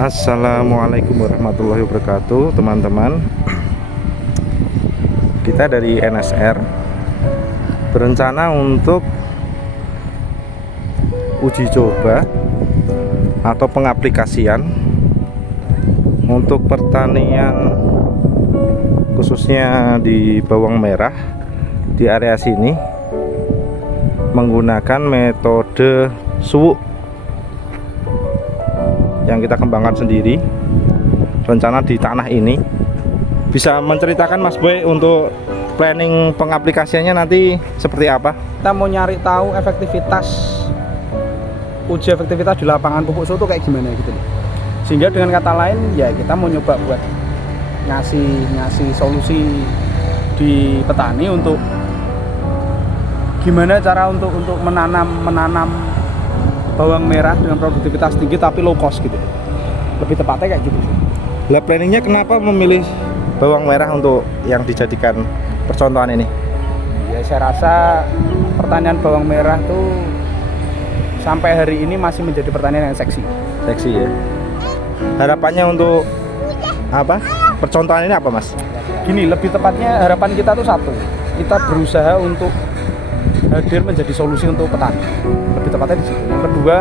Assalamualaikum warahmatullahi wabarakatuh, teman-teman. Kita dari NSR berencana untuk uji coba atau pengaplikasian untuk pertanian khususnya di bawang merah di area sini menggunakan metode suwuk yang kita kembangkan sendiri. Rencana di tanah ini bisa menceritakan Mas Boy untuk planning pengaplikasiannya nanti seperti apa? Kita mau nyari tahu uji efektivitas di lapangan pupuk suwuk itu kayak gimana gitu loh. Sehingga dengan kata lain ya kita mau nyoba buat ngasih solusi di petani untuk gimana cara untuk menanam bawang merah dengan produktivitas tinggi tapi low cost gitu. Lebih tepatnya kayak gitu sih. Lah planningnya kenapa memilih bawang merah untuk yang dijadikan percontohan ini? Ya saya rasa pertanian bawang merah tuh sampai hari ini masih menjadi pertanian yang seksi. Seksi ya. Harapannya untuk apa? Percontohan ini apa, Mas? Gini, lebih tepatnya harapan kita tuh satu. Kita berusaha untuk hadir menjadi solusi untuk petani. Lebih tepatnya di situ. Yang kedua,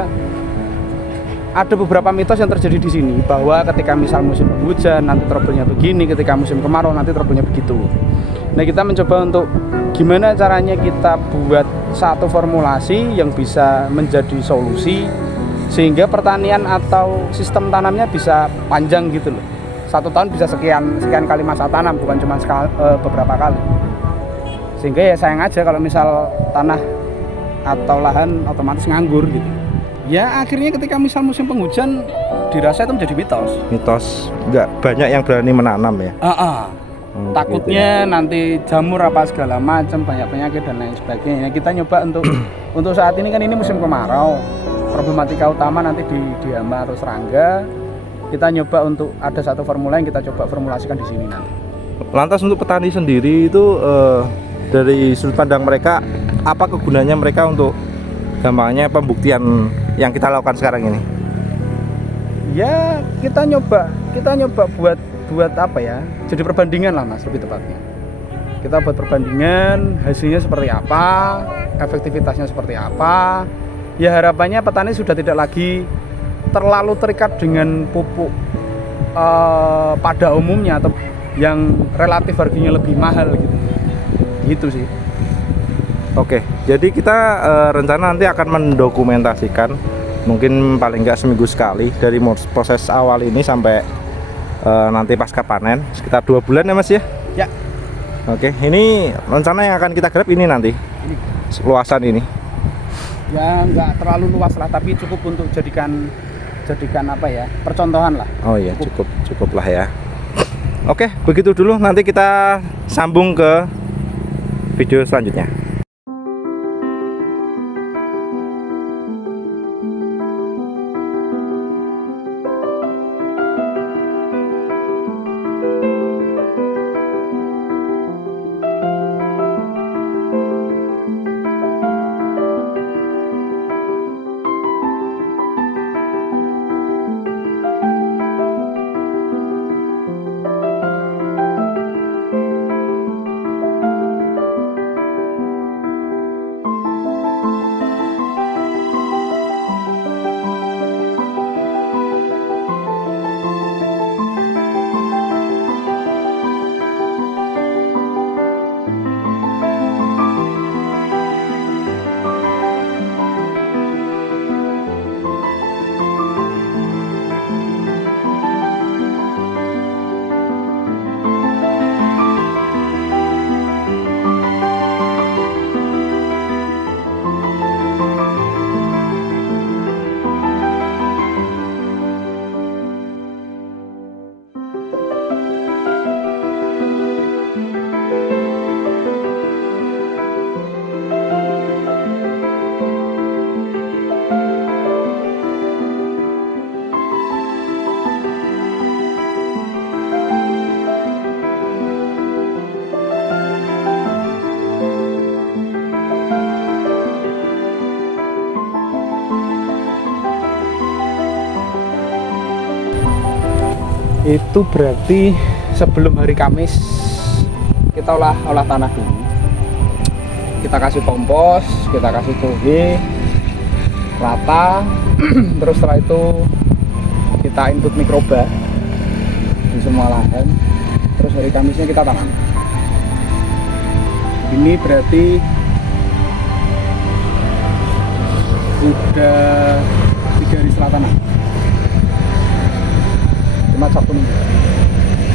ada beberapa mitos yang terjadi di sini bahwa ketika misal musim penghujan nanti trouble-nya begini, ketika musim kemarau nanti trouble-nya begitu. Nah, kita mencoba untuk gimana caranya kita buat satu formulasi yang bisa menjadi solusi sehingga pertanian atau sistem tanamnya bisa panjang gitu loh. 1 tahun bisa sekian kali masa tanam, bukan cuma beberapa kali. Sehingga ya sayang aja kalau misal tanah atau lahan otomatis nganggur gitu. Ya akhirnya ketika misal musim penghujan dirasa itu menjadi mitos. Nggak banyak yang berani menanam ya. Takutnya gitu. Nanti jamur apa segala macam, banyak penyakit dan lain sebagainya. Kita nyoba untuk saat ini kan ini musim kemarau. Problematika utama nanti di hama atau serangga. Kita nyoba untuk ada satu formula yang kita coba formulasikan di sini nanti. Lantas untuk petani sendiri itu dari sudut pandang mereka apa kegunaannya mereka untuk gampangnya pembuktian yang kita lakukan sekarang ini? Ya kita nyoba buat apa ya? Jadi perbandingan lah Mas, lebih tepatnya. Kita buat perbandingan hasilnya seperti apa, efektivitasnya seperti apa. Ya harapannya petani sudah tidak lagi terlalu terikat dengan pupuk pada umumnya atau yang relatif harganya lebih mahal gitu. Gitu sih. Oke, jadi kita rencana nanti akan mendokumentasikan mungkin paling nggak seminggu sekali dari proses awal ini sampai nanti pasca panen sekitar 2 bulan ya Mas ya? Ya. Oke, ini rencana yang akan kita garap ini nanti luasan ini. Ya nggak terlalu luas lah, tapi cukup untuk jadikan apa ya, percontohan lah. Oh iya, cukup lah ya. Oke, begitu dulu, nanti kita sambung ke video selanjutnya. Itu berarti sebelum hari Kamis kita olah tanah dulu. Kita kasih kompos, kita kasih toge rata, terus setelah itu kita input mikroba di semua lahan. Terus hari Kamisnya kita tanam. Ini berarti udah 3 hari setelah tanam. Cuma Sabtu Minggu.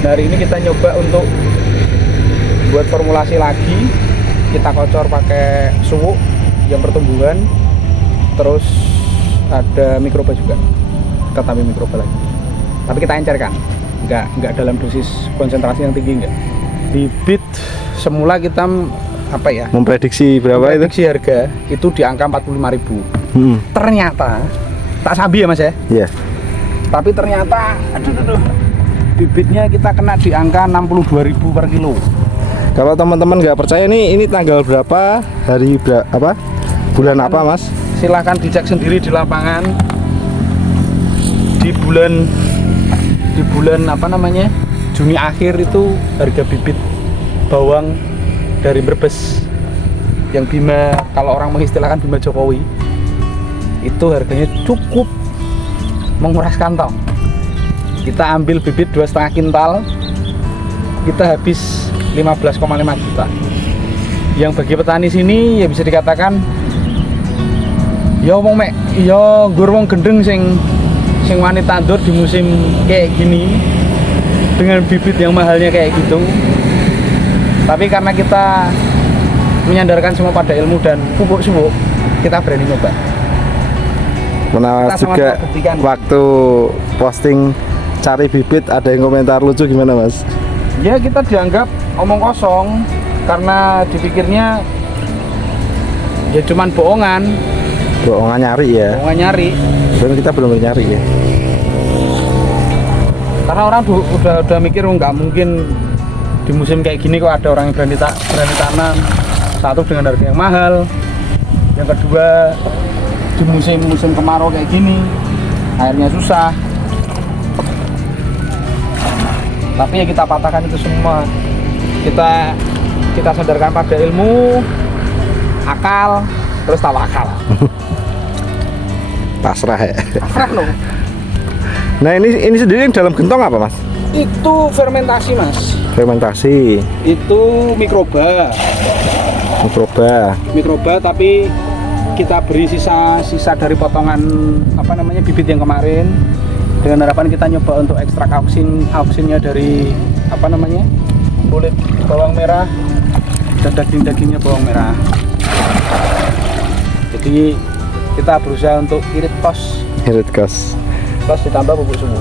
Nah, hari ini kita nyoba untuk buat formulasi lagi. Kita kocor pakai suwuk yang pertumbuhan, terus ada mikroba juga, kita tambah mikroba lagi. Tapi kita encerkan, nggak dalam dosis konsentrasi yang tinggi, nggak. Bibit semula kita memprediksi berapa itu? Prediksi harga itu di angka 45.000. Ternyata tak sabi ya mas ya. Iya. Tapi ternyata aduh, bibitnya kita kena di angka 62.000 per kilo. Kalau teman-teman nggak percaya ini tanggal berapa, hari berapa, bulan apa mas? Silahkan dicek sendiri di lapangan. Di bulan Juni akhir itu harga bibit bawang dari Brebes yang Bima, kalau orang mengistilahkan Bima Jokowi, itu harganya cukup menguras kantong. Kita ambil bibit 2,5 kintal, kita habis 15,5 juta. Yang bagi petani sini ya bisa dikatakan ya gur wong gendeng sing wani tandur di musim kayak gini dengan bibit yang mahalnya kayak gitu. Tapi karena kita menyandarkan semua pada ilmu dan pupuk suwuk, kita berani nyoba. Menawas juga waktu posting cari bibit ada yang komentar lucu, gimana mas? Ya kita dianggap omong kosong karena dipikirnya ya cuman bohongan nyari ya. Bohongan nyari. Dan kita belum nyari ya. Karena orang udah mikir nggak mungkin di musim kayak gini kok ada orang yang berani tanam. Satu dengan harga yang mahal. Yang kedua di musim kemarau kayak gini airnya susah. Tapi ya kita patahkan itu semua. Kita sadarkan pada ilmu, akal, terus tawakal. Pasrah ya. Pasrah loh. Nah ini sendiri yang dalam gentong apa mas? Itu fermentasi mas. Fermentasi. Itu mikroba. Mikroba tapi kita beri sisa dari potongan bibit yang kemarin. Dengan harapan kita nyoba untuk ekstrak auksinnya dari kulit bawang merah dan dagingnya bawang merah. Jadi kita berusaha untuk irit kos ditambah pupuk suwuk.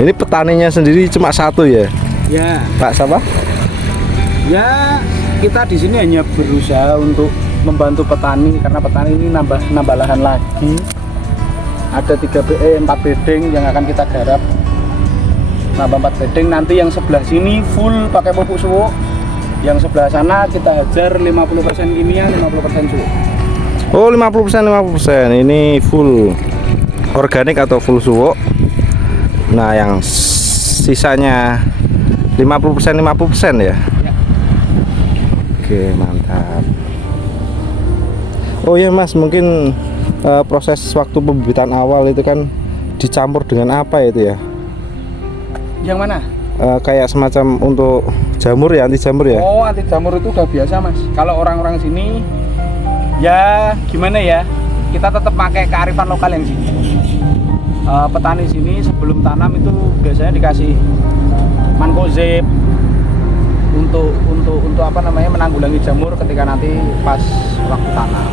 Ini petaninya sendiri cuma satu ya? Ya. Pak siapa? Ya kita di sini hanya berusaha untuk membantu petani karena petani ini nambah lahan lagi. Ada 4 bedeng yang akan kita garap. Nambah 4 bedeng, nanti yang sebelah sini full pakai pupuk suwuk. Yang sebelah sana kita hajar 50% kimia, 50% suwuk. Oh 50%. Ini full organik atau full suwuk. Nah yang sisanya 50% ya? Ya. Oke mantap. Oh ya mas, mungkin proses waktu pembibitan awal itu kan dicampur dengan apa itu ya? Yang mana? Kayak semacam untuk jamur ya, anti jamur ya? Oh anti jamur itu udah biasa mas. Kalau orang-orang sini ya gimana ya, kita tetap pakai kearifan lokal yang sini. Petani sini sebelum tanam itu biasanya dikasih mankozeb untuk menanggulangi jamur ketika nanti pas waktu tanam.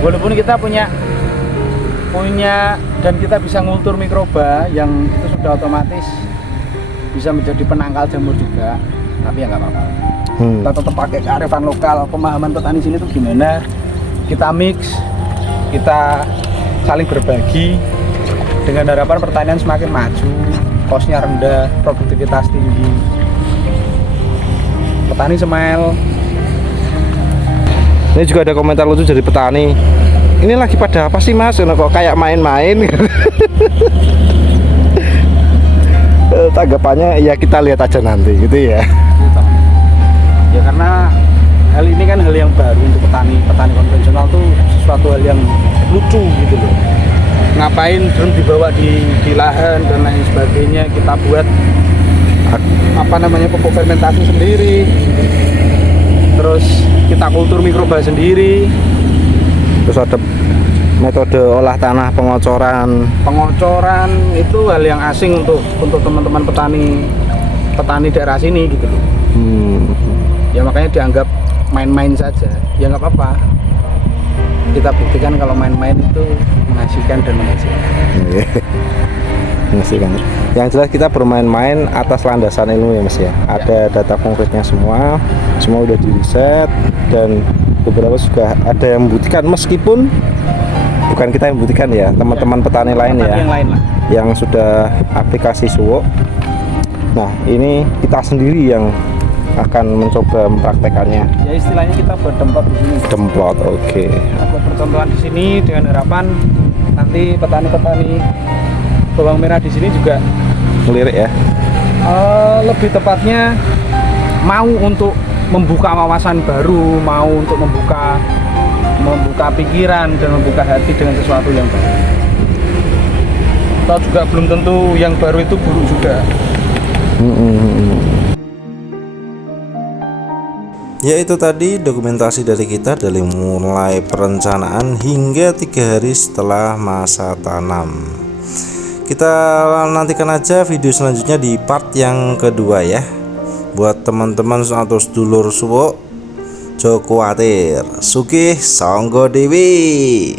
Walaupun kita punya dan kita bisa ngultur mikroba yang itu sudah otomatis bisa menjadi penangkal jamur juga, tapi ya nggak apa-apa. Kita tetap pakai kearifan lokal, pemahaman petani sini tuh gimana, kita mix, kita saling berbagi dengan harapan pertanian semakin maju, kosnya rendah, produktivitas tinggi, petani smile. Ini juga ada komentar lucu dari petani. Ini lagi pada apa sih mas? Kok kayak main-main? tanggapannya ya kita lihat aja nanti gitu ya. gitu. Ya karena hal ini kan hal yang baru untuk petani konvensional tuh sesuatu hal yang lucu gitu loh. Ngapain drone dibawa di lahan dan lain sebagainya, kita buat apa namanya pupuk fermentasi sendiri, terus kita kultur mikroba sendiri, Terus ada metode olah tanah pengocoran. itu hal yang asing untuk teman-teman petani daerah sini gitu loh. Ya makanya dianggap main-main saja, ya nggak apa-apa. Kita buktikan kalau main-main itu mengasihkan dan menghasilkan. Mengasihkan. Yang jelas kita bermain-main atas landasan ilmu ya Mas ya. Ada data konkretnya semua udah di riset, dan beberapa juga ada yang membuktikan, meskipun bukan kita yang membuktikan ya, teman-teman petani lain ya, yang lain lah, yang sudah aplikasi suwo. Nah ini kita sendiri yang akan mencoba mempraktekannya. Ya istilahnya kita berdemplot di sini. Demplot, oke. Buat percontohan di sini dengan harapan nanti petani-petani bawang merah di sini juga Ngelirik ya. lebih tepatnya mau untuk membuka wawasan baru, mau untuk membuka pikiran dan membuka hati dengan sesuatu yang baru. Atau juga belum tentu yang baru itu buruk juga. Ya itu tadi dokumentasi dari kita dari mulai perencanaan hingga 3 hari setelah masa tanam. Kita nantikan aja video selanjutnya di part yang kedua ya. Buat teman-teman atau sedulur suwo, Joko kuwatir, sugih sangga dewi.